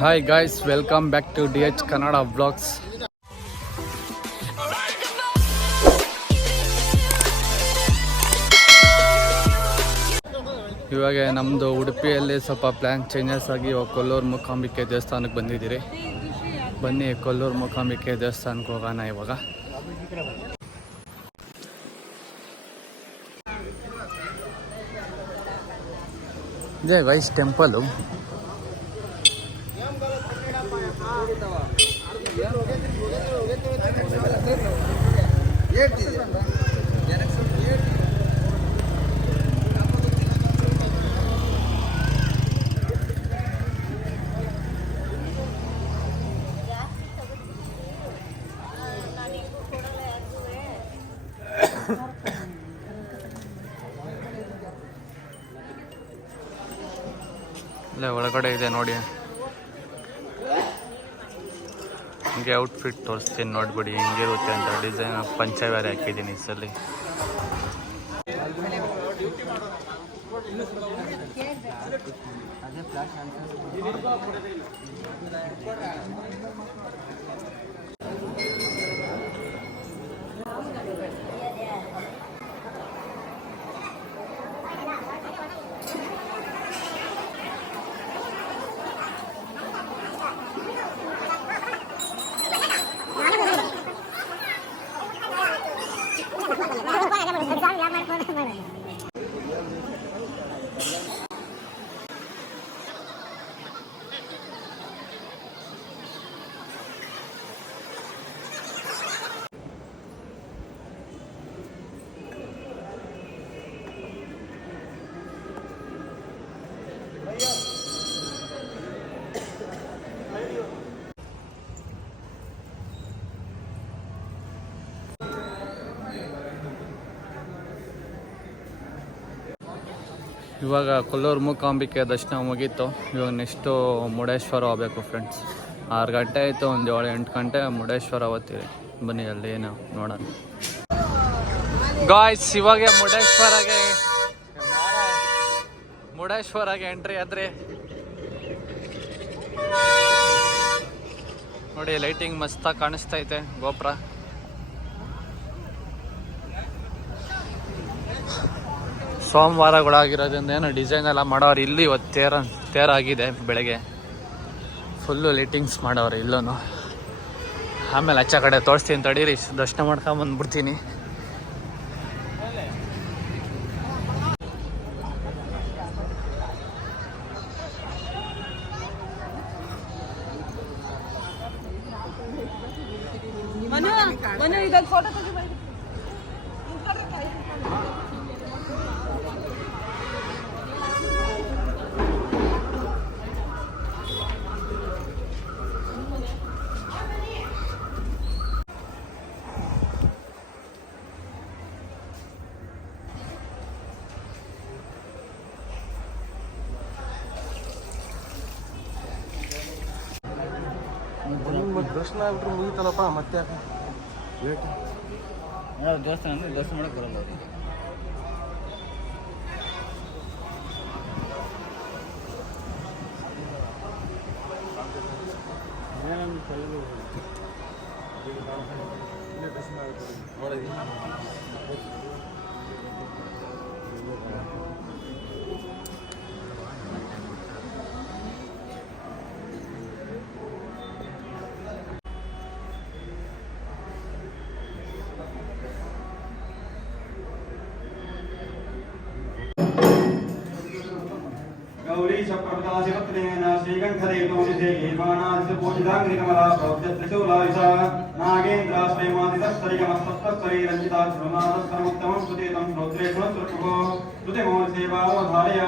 Hi guys, welcome back to DH Kannada vlogs. ಇವಾಗ ನಮ್ಮದು ಉಡುಪಿಯಲ್ಲಿ ಸ್ವಲ್ಪ ಪ್ಲ್ಯಾನ್ ಚೇಂಜಸ್ ಆಗಿ ಇವಾಗ ಕೊಲ್ಲೂರು ಮೂಕಾಂಬಿಕೆ ದೇವಸ್ಥಾನಕ್ಕೆ ಬಂದಿದ್ದೀರಿ. ಬನ್ನಿ ಕೊಲ್ಲೂರು ಮೂಕಾಂಬಿಕೆ ದೇವಸ್ಥಾನಕ್ಕೆ ಹೋಗೋಣ ಇವಾಗ. ಇದೇ ಗೈಸ್ ಟೆಂಪಲು. ಇಲ್ಲೇ ಒಳಗಡೆ ಇದೆ ನೋಡಿ. ಹಿಂಗೆ ಔಟ್ಫಿಟ್ ತೋರಿಸ್ತೀನಿ ನೋಡ್ಬಿಡಿ ಹೆಂಗಿರುತ್ತೆ ಅಂತ. ಡಿಸೈನ್ ಪಂಚವೇರೆ ಹಾಕಿದ್ದೀನಿ ಈ ಸಲ. ಇವಾಗ ಕೊಲ್ಲೂರು ಮೂಕಾಂಬಿಕೆ ದರ್ಶನ ಮುಗೀತು. ಇವಾಗ ನೆಕ್ಸ್ಟು ಮುರುಡೇಶ್ವರ ಹೋಗ್ಬೇಕು ಫ್ರೆಂಡ್ಸ್. 6 ಗಂಟೆ ಆಯಿತು, ಒಂದು 7-8 ಗಂಟೆ ಮುರುಡೇಶ್ವರ ಹೋಗ್ತೀವಿ. ಬನ್ನಿ ಅಲ್ಲಿ ಏನು ನೋಡೋಣ. ಗಾಯ್ಸ್, ಇವಾಗ ಮುರುಡೇಶ್ವರಗೆ ಎಂಟ್ರಿ ಆದರೆ ನೋಡಿ, ಲೈಟಿಂಗ್ ಮಸ್ತಾಗಿ ಕಾಣಿಸ್ತೈತೆ ಗೋಪುರ. ಸೋಮವಾರಗಳಾಗಿರೋದ್ರಿಂದ ಏನೋ ಡಿಸೈನ್ ಎಲ್ಲ ಮಾಡೋರು. ಇಲ್ಲಿ ಇವತ್ತು ತೇರಾಗಿದೆ. ಬೆಳಗ್ಗೆ ಫುಲ್ಲು ಲೈಟಿಂಗ್ಸ್ ಮಾಡೋರು ಇಲ್ಲೂ. ಆಮೇಲೆ ಆಚೆ ಕಡೆ ತೋರಿಸ್ತೀನಿ ತಡೀರಿ, ದರ್ಶನ ಮಾಡ್ಕೊಂಬಂದ್ಬಿಡ್ತೀನಿ. ದರ್ಶನ ಆಗ್ಬಿಟ್ರೆ ಮುಗಿತಲ್ಲಪ್ಪ, ಮತ್ತೆ ಲೇಟ್. ದೇವಸ್ಥಾನ ಅಂದರೆ ದರ್ಶನ ಮಾಡೋಕ್ಕೆ ಬರಲ್ಲ ಅವ್ರಿಗೆ. गौरी सप्रदाशिवत्रेण श्रीकण्ठदेवोजिदेवानादिपूजिताग्निकमला प्रौद्यत्रिशूलायुषा नागेन्द्राश्रयमादितस्तरिगमस्तत्तत्तरी रञ्जिता श्रुनादस्तरमुत्तमं सुतेतं श्रोत्रेषु श्रुतुः श्रुतिमोर्सेवावधारय.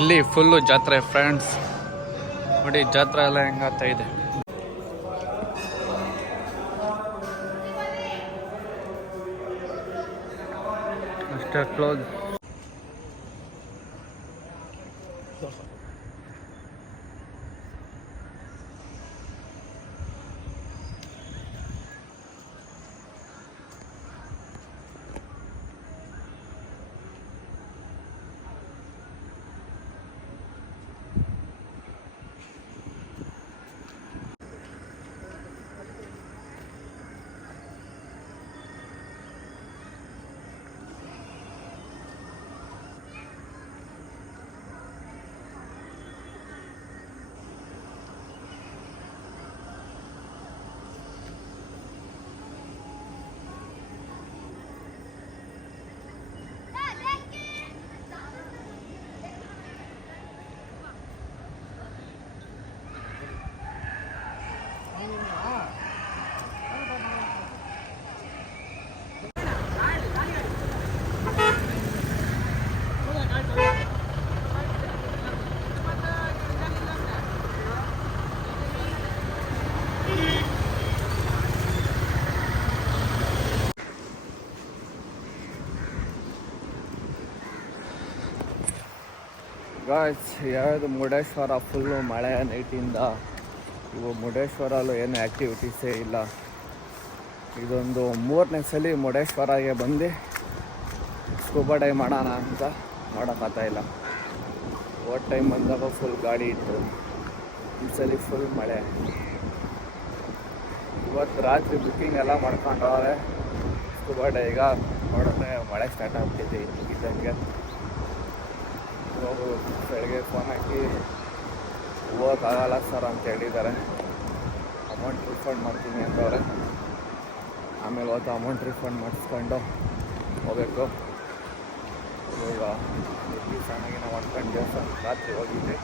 ಇಲ್ಲಿ ಫುಲ್ಲು ಜಾತ್ರೆ ಫ್ರೆಂಡ್ಸ್, ನೋಡಿ ಜಾತ್ರೆ ಎಲ್ಲ ಹೆಂಗಾಗ್ತಾ ಇದೆ. ಅಷ್ಟೇ ಕ್ಲೋಸ್. ಗಾಯ್ಸ್, ಯಾವುದು ಮುರುಡೇಶ್ವರ ಫುಲ್ಲು ಮಳೆ ನೈಟಿಂದ. ಇವು ಮುರುಡೇಶ್ವರಲ್ಲೂ ಏನು ಆ್ಯಕ್ಟಿವಿಟೀಸೇ ಇಲ್ಲ. ಇದೊಂದು 3ನೇ ಸಲ ಮುರುಡೇಶ್ವರಗೆ ಬಂದು ಸ್ಕೂಬಾ ಡೈವ್ ಮಾಡೋಣ ಅಂತ ಮಾಡೋಕ್ಕಾಗ್ತಾ ಇಲ್ಲ. ಹೋದ ಟೈಮ್ ಬಂದಾಗ ಫುಲ್ ಗಾಡಿ ಇತ್ತು, ಈ ಸಲ ಫುಲ್ ಮಳೆ. ಇವತ್ತು ರಾತ್ರಿ ಬುಕ್ಕಿಂಗ್ ಎಲ್ಲ ಮಾಡ್ಕೊಂಡವ್ರೆ ಸ್ಕೂಬಾ ಡೈವ್ಗ. ನೋಡಿದ್ರೆ ಮಳೆ ಸ್ಟಾರ್ಟ್ ಆಗ್ಬಿಟ್ಟಿದೆ ಇದ್ದಂಗೆ. ಅವರು ಬೆಳಗ್ಗೆ ಫೋನ್ ಹಾಕಿ ಹೋಗೋಕ್ಕಾಗಲ್ಲ ಸರ್ ಅಂತ ಹೇಳಿದ್ದಾರೆ. ಅಮೌಂಟ್ ರಿಫಂಡ್ ಮಾಡ್ತೀನಿ ಅಂತವ್ರೆ. ಆಮೇಲೆ ಅವತ್ತು ಅಮೌಂಟ್ ರಿಫಂಡ್ ಮಾಡಿಸ್ಕೊಂಡು ಹೋಗಬೇಕು. ಇವಾಗ ಸ್ನಾನ ಮಾಡ್ಕೊಂಡು ದೇವಸ್ಥಾನ ರಾತ್ರಿ ಹೋಗಿದ್ವಿ.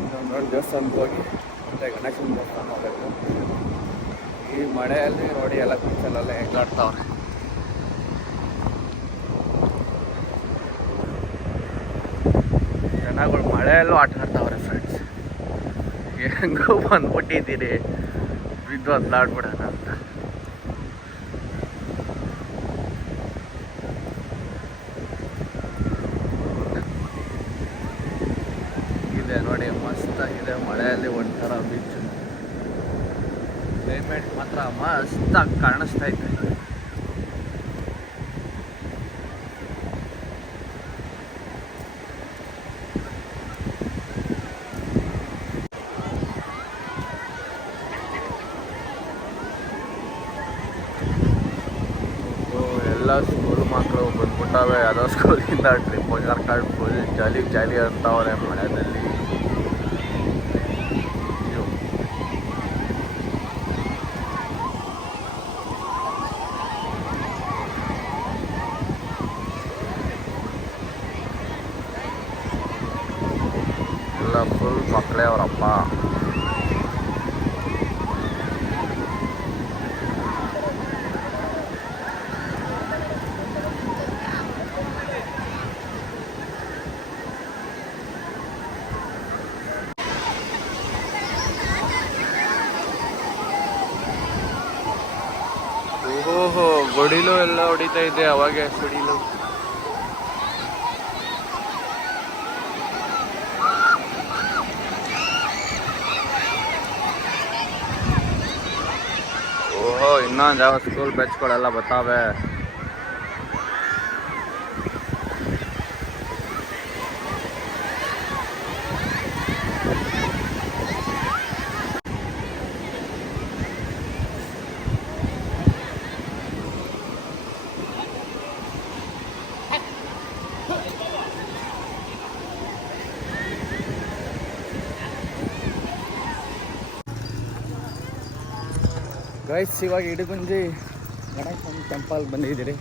ಇನ್ನೊಂದು ದೇವಸ್ಥಾನಕ್ಕೆ ಹೋಗಿ ಮತ್ತು ಗಣೇಶನ ದೇವಸ್ಥಾನ ಹೋಗಬೇಕು. ಈ ಮಳೆಯಲ್ಲಿ ನೋಡಿ ಎಲ್ಲ ಪಿಚ್ಚಲ್ಲೆಲ್ಲ ಹೆಂಗಾಡ್ತಾವ್ರೆ. ಜನಗಳು ಮಳೆಯಲ್ಲೂ ಆಟ ಆಡ್ತಾವ್ರೆ ಫ್ರೆಂಡ್ಸ್. ಹೆಂಗೂ ಬಂದ್ಬಿಟ್ಟಿದ್ದೀರಿ, ಬಿದ್ದು ಅದ್ಲಾಡ್ಬಿಡೋಣ ಅಂತ. ಇದೆ ನೋಡಿ, ಮಸ್ತಾಗಿದೆ. ಮಳೆಯಲ್ಲಿ ಒಂಥರ ಬೀಚ್. ಕ್ಲೈಮೇಟ್ ಮಾತ್ರ ಮಸ್ತಾಗಿ ಕಾಣಿಸ್ತಾ ಇದೆ. ಎಲ್ಲ ಸ್ಕೂಲ್ ಮಕ್ಕಳು ಬಂದ್ಬಿಟ್ಟವೆ. ಯಾವುದೋ ಸ್ಕೂಲಿಂದ ಟ್ರಿಪ್ ಕರ್ಕೊಂಡು ಫುಲ್ ಜಾಲಿ ಅಂತವ್ರೆ ಮಳೆಯಲ್ಲಿ. ಎಲ್ಲ ಫುಲ್ ಮಕ್ಕಳೇ ಅವರಪ್ಪ. ಓಹೋ, ಗೊಡಿಲು ಎಲ್ಲ ಹೊಡಿತಾ ಇದೆ ಅವಾಗೆ ಸಿಡಿಲು. ಓಹೋ, ಇನ್ನೊಂದು ಯಾವ ಸ್ಕೂಲ್ ಬ್ಯಾಚ್ಗಳೆಲ್ಲ ಬರ್ತಾವೆ. ಗೈಸ್, ಇವಾಗ ಇಡಗುಂಜಿ ಗಣೇಶನ ಟೆಂಪಲ್ ಬಂದಿದ್ದೀರಿ.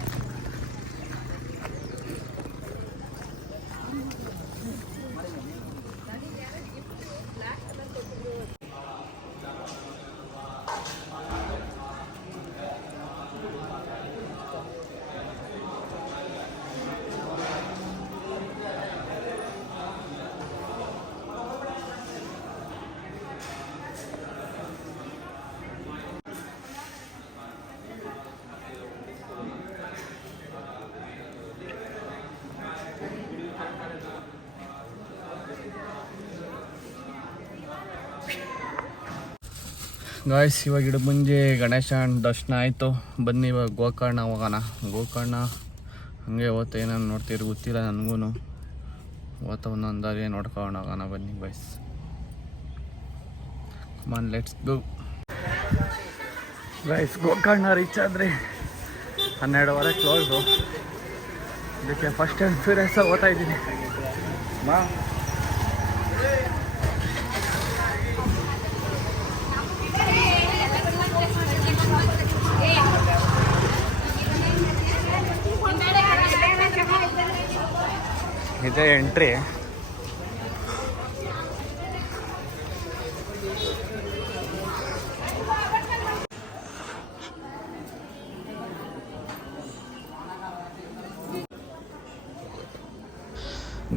ಗಾಯ್ಸ್ ಇವಾಗ ಇಡಮುಂಜೆ ಗಣೇಶನ ದರ್ಶನ ಆಯಿತು. ಬನ್ನಿ ಇವಾಗ ಗೋಕರ್ಣ ಹೋಗೋಣ. ಗೋಕರ್ಣ ಹಾಗೆ ಓದ್ತಾ ಏನೇನು ನೋಡ್ತೀರಿ ಗೊತ್ತಿಲ್ಲ ನನಗೂ. ಓದ್ತಾ ಒಂದೊಂದು ದಾರಿ ನೋಡ್ಕೊಂಡು ಹೋಗೋಣ ಬನ್ನಿ boys. Come on let's go guys. Gokarna reach ಆದರೆ 12:15 ಕ್ಲೋಸು. ಇದಕ್ಕೆ ಫಸ್ಟ್ ಆ್ಯಂಡ್ ಫ್ಯೂರಿಯಸ್ ಓದ್ತಾ ಇದ್ದೀನಿ. ಇದೇ ಎಂಟ್ರಿ.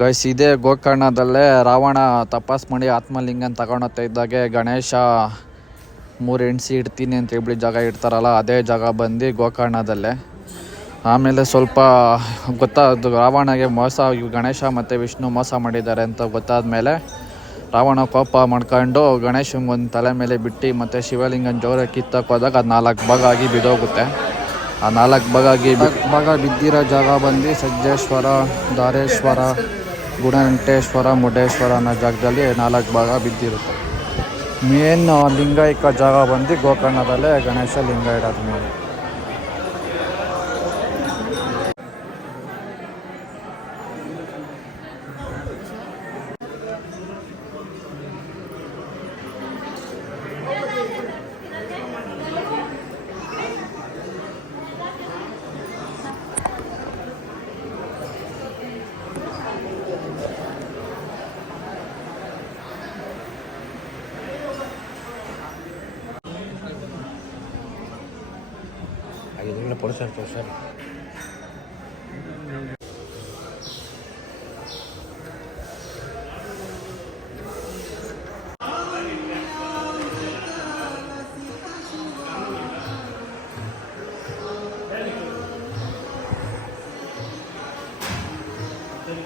ಗೈಸ್ ಇದೇ ಗೋಕರ್ಣದಲ್ಲೇ ರಾವಣ ತಪಸ್ ಮಾಡಿ ಆತ್ಮಲಿಂಗನ ತಗೊಂಡೋಗ್ತಾ ಇದ್ದಾಗೆ ಗಣೇಶ 3 ಎಣ್ಸಿ ಇಡ್ತೀನಿ ಅಂತ ಹೇಳಿ ಜಾಗ ಇಡ್ತಾರಲ್ಲ, ಅದೇ ಜಾಗ ಬಂದು ಗೋಕರ್ಣದಲ್ಲೇ. ಆಮೇಲೆ ಸ್ವಲ್ಪ ಗೊತ್ತಾದ ರಾವಣಗೆ ಮೋಸ, ಗಣೇಶ ಮತ್ತು ವಿಷ್ಣು ಮೋಸ ಮಾಡಿದ್ದಾರೆ ಅಂತ ಗೊತ್ತಾದ ಮೇಲೆ ರಾವಣ ಕೋಪ ಮಾಡ್ಕೊಂಡು ಗಣೇಶಂಗೆ ಒಂದು ತಲೆ ಮೇಲೆ ಬಿಟ್ಟು ಮತ್ತು ಶಿವಲಿಂಗನ ಜೋರ ಕಿತ್ತಕ್ಕೆ ಹೋದಾಗ ಅದು 4 ಭಾಗ ಆಗಿ ಬಿದ್ದೋಗುತ್ತೆ. ಆ 4 ಭಾಗ ಬಿದ್ದಿರೋ ಜಾಗ ಬಂದು ಸಜ್ಜೇಶ್ವರ, ಧಾರೇಶ್ವರ, ಗುಣಂಟೇಶ್ವರ, ಮುರುಡೇಶ್ವರ ಅನ್ನೋ ಜಾಗದಲ್ಲಿ 4 ಭಾಗ ಬಿದ್ದಿರುತ್ತೆ. ಮೇನ್ ಲಿಂಗಾಯಿಕ ಜಾಗ ಬಂದು ಗೋಕರ್ಣದಲ್ಲೇ ಗಣೇಶ ಲಿಂಗ ಇಡೋದು ಮೇಲೆ. ಸರ್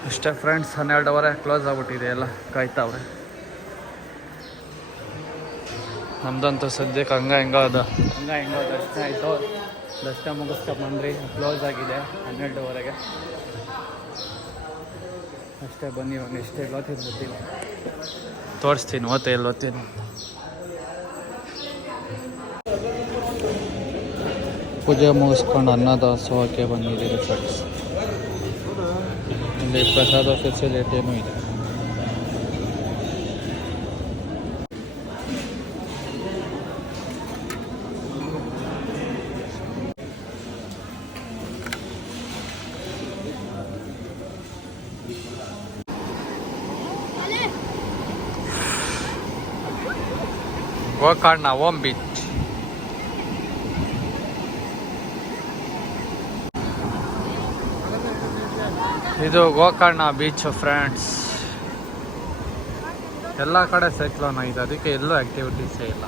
ಅಷ್ಟೇ ಫ್ರೆಂಡ್ಸ್, 12:15 ಕ್ಲೋಸ್ ಆಗ್ಬಿಟ್ಟಿದೆ. ಎಲ್ಲ ಕಾಯ್ತಾವ್ರೆ. ನಮ್ದಂತೂ ಸದ್ಯಕ್ಕೆ ಹಂಗ ಹೆಂಗೋ ದರ್ಶನ ಆಯಿತು. ದರ್ಶನ ಮುಗಿಸ್ಕೊಂಡ್ಬಂದ್ರಿ. ಕ್ಲೋಸ್ ಆಗಿದೆ 12:15. ಅಷ್ಟೇ ಬನ್ನಿ. ಇವಾಗ ಎಷ್ಟೇ ಓದ್ತೀನಿ ಗೊತ್ತಿಲ್ಲ, ತೋರಿಸ್ತೀನಿ. ಎಲ್ಲಿ ಓದ್ತೀನಿ. ಪೂಜೆ ಮುಗಿಸ್ಕೊಂಡು ಅನ್ನದಾಸೋಹಕ್ಕೆ ಬಂದಿದ್ದೀರಿ ಫ್ರೆಂಡ್ಸ್. ಇಲ್ಲಿ ಪ್ರಸಾದ ಫೆಸಿಲಿಟಿನೂ ಇದೆ. ಗೋಕರ್ಣ ಓಮ್ ಬೀಚ್. ಇದು ಗೋಕರ್ಣ ಬೀಚ್ ಫ್ರೆಂಡ್ಸ್. ಎಲ್ಲ ಕಡೆ ಸೈಕ್ಲೋನ್ ಆಗಿದೆ, ಅದಕ್ಕೆ ಎಲ್ಲೂ ಆ್ಯಕ್ಟಿವಿಟೀಸೇ ಇಲ್ಲ.